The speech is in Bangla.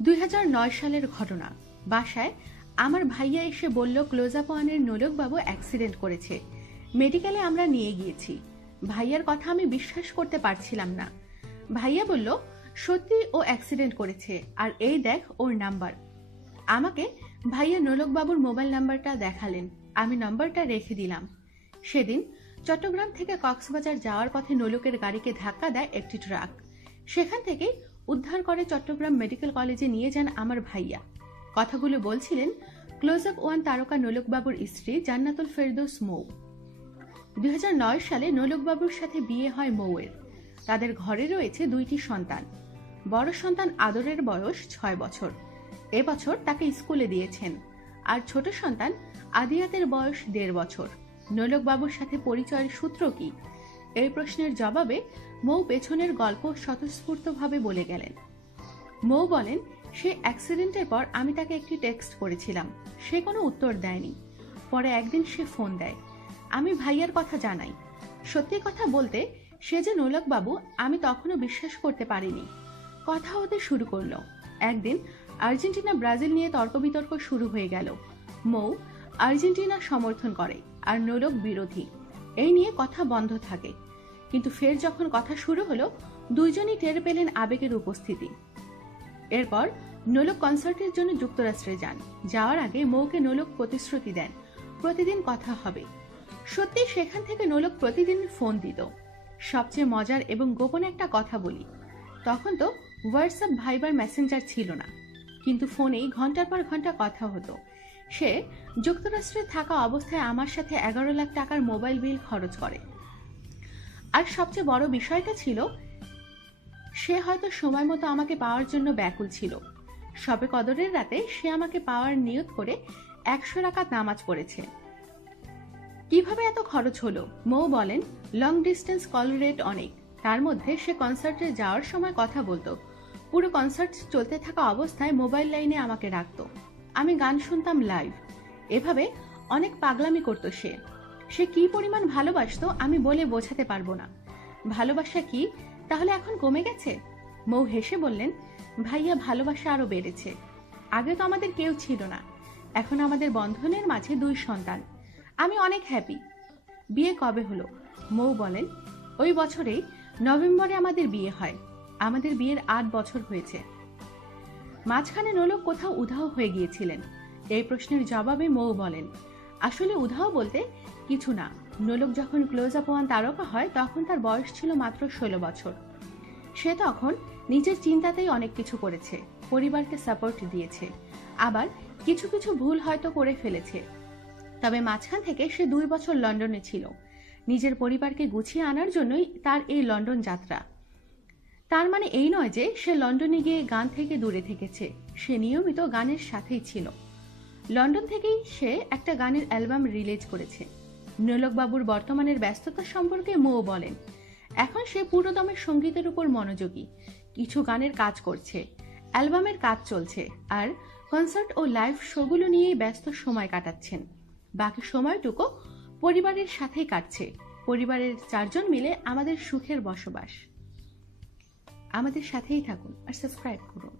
2009 সালের ঘটনা। বাসায় আমার ভাইয়া এসে বলল ক্লোজ আপ ওয়ানের নোলক বাবু অ্যাক্সিডেন্ট করেছে। মেডিকেলে আমরা নিয়ে গিয়েছি। ভাইয়ার কথা আমি বিশ্বাস করতে পারছিলাম না। ভাইয়া বলল সত্যি ও অ্যাক্সিডেন্ট করেছে, আর এই দেখ ওর নাম্বার। আমাকে ভাইয়া নোলক বাবুর মোবাইল নাম্বারটা দেখালেন। আমি নাম্বারটা রেখে দিলাম। সেদিন চট্টগ্রাম থেকে কক্সবাজার যাওয়ার পথে নোলকের গাড়িকে ধাক্কা দেয় একটি ট্রাক। সেখান থেকে উদ্ধার করে চট্টগ্রাম মেডিকেল কলেজে নিয়ে যান আমার ভাইয়া। কথাগুলো বলছিলেন ক্লোজ আপ ওয়ান তারকা নোলক বাবুর স্ত্রী জান্নাতুল ফেরদৌস মৌ। 2009 সালে নোলক বাবুর সাথে বিয়ে হয় মৌয়ের। তাদের ঘরে রয়েছে 2টি সন্তান। বড় সন্তান আদরের বয়স 6 বছর, এবছর তাকে স্কুলে দিয়েছেন। আর ছোট সন্তান আদিয়াতের বয়স 1.5 বছর। নোলক বাবুর সাথে পরিচয়ের সূত্র কি? এই প্রশ্নের জবাবে মৌ পেছনের গল্প স্বতঃস্ফূর্তভাবে বলে গেলেন। মৌ বলেন, সে অ্যাক্সিডেন্টের পর আমি তাকে একটি টেক্সট করেছিলাম, সে কোনো উত্তর দেয়নি। পরে একদিন সে ফোন দেয়, আমি ভাইয়ার কথা জানাই। সত্যি কথা বলতে সে যে নোলক বাবু আমি তখনও বিশ্বাস করতে পারিনি। কথা হতে শুরু করলো। একদিন আর্জেন্টিনা ব্রাজিল নিয়ে তর্ক বিতর্ক শুরু হয়ে গেল। মৌ আর্জেন্টিনা সমর্থন করে আর নোলক বিরোধী। এই নিয়ে কথা বন্ধ থাকে। কিন্তু ফের যখন কথা শুরু হলো, দুইজনই টের পেলেন আবেগের উপস্থিতি। এরপর নোলক কনসার্টের জন্য যুক্তরাষ্ট্রে যান। যাওয়ার আগে মৌকে নোলক প্রতিশ্রুতি দেন প্রতিদিন কথা হবে। সত্যি সেখান থেকে নোলক প্রতিদিন ফোন দিত। সবচেয়ে মজার এবং গোপন একটা কথা বলি, তখন তো হোয়াটসঅ্যাপ, ভাইবার, মেসেঞ্জার ছিল না, কিন্তু ফোনেই ঘন্টার পর ঘন্টা কথা হতো। সে যুক্তরাষ্ট্রে থাকা অবস্থায় আমার সাথে 11 লাখ টাকার মোবাইল বিল খরচ করে। আর সবচেয়ে বড় বিষয়টা ছিল, সে হয়তো সময় মতো আমাকে পাওয়ার জন্য ব্যাকুল ছিল। শবে কদরের রাতে সে আমাকে পাওয়ার নিয়ত করে 100 রাকাত নামাজ পড়েছে। কিভাবে এত খরচ হলো? মৌ বলেন, লং ডিস্টেন্স কল রেট অনেক। তার মধ্যে সে কনসার্টে যাওয়ার সময় কথা বলতো। পুরো কনসার্ট চলতে থাকা অবস্থায় মোবাইল লাইনে আমাকে রাখতো। আমি গান শুনতাম লাইভ। এভাবে অনেক পাগলামি করতো সে। সে কি পরিমাণ ভালোবাসতো আমি বলে বোঝাতে পারবো না। ভালোবাসা কি তাহলে এখন কমে গেছে? মৌ হেসে বললেন, ভাইয়া ভালোবাসা আরো বেড়েছে। আগে তো আমাদের কেউ ছিল না, এখন আমাদের বন্ধনের মাঝে 2 সন্তান। আমি অনেক হ্যাপি। বিয়ে কবে হলো? মৌ বলেন, ওই বছরেই নভেম্বরে আমাদের বিয়ে হয়। আমাদের বিয়ের 8 বছর হয়েছে। মাঝখানে নোলক কোথাও উধাও হয়ে গিয়েছিলেন। এই প্রশ্নের জবাবে মৌ বলেন, আসলে উধাও বলতে কিছু না। নোলক যখন ক্লোজ আপ ওয়ান তারকা হয় তখন তার বয়স ছিল মাত্র 16 বছর। সে তখন নিজের চিন্তাতেই অনেক কিছু করেছে, পরিবারকে সাপোর্ট দিয়েছে, আবার কিছু কিছু ভুল হয়তো করে ফেলেছে। তবে মাঝখান থেকে সে 2 বছর লন্ডনে ছিল। নিজের পরিবারকে গুছিয়ে আনার জন্যই তার এই লন্ডন যাত্রা। তার মানে এই নয় যে সে লন্ডনে গিয়ে গান থেকে দূরে থেকেছে। সে নিয়মিত গানের সাথেই ছিল। লন্ডন থেকেই সে একটা গানের অ্যালবাম রিলিজ করেছে। নোলক বাবুর বর্তমানের ব্যস্ততা সম্পর্কে মৌ বলেন, এখন সে পুরোদমে সঙ্গীতের উপর মনোযোগী। কিছু গানের কাজ করছে, অ্যালবামের কাজ চলছে, আর কনসার্ট ও লাইভ শোগুলো নিয়েই ব্যস্ত সময় কাটাচ্ছেন। বাকি সময়টুকু পরিবারের সাথেই কাটছে। পরিবারের 4 জন মিলে আমাদের সুখের বসবাস। আমাদের সাথেই থাকুন আর সাবস্ক্রাইব করুন।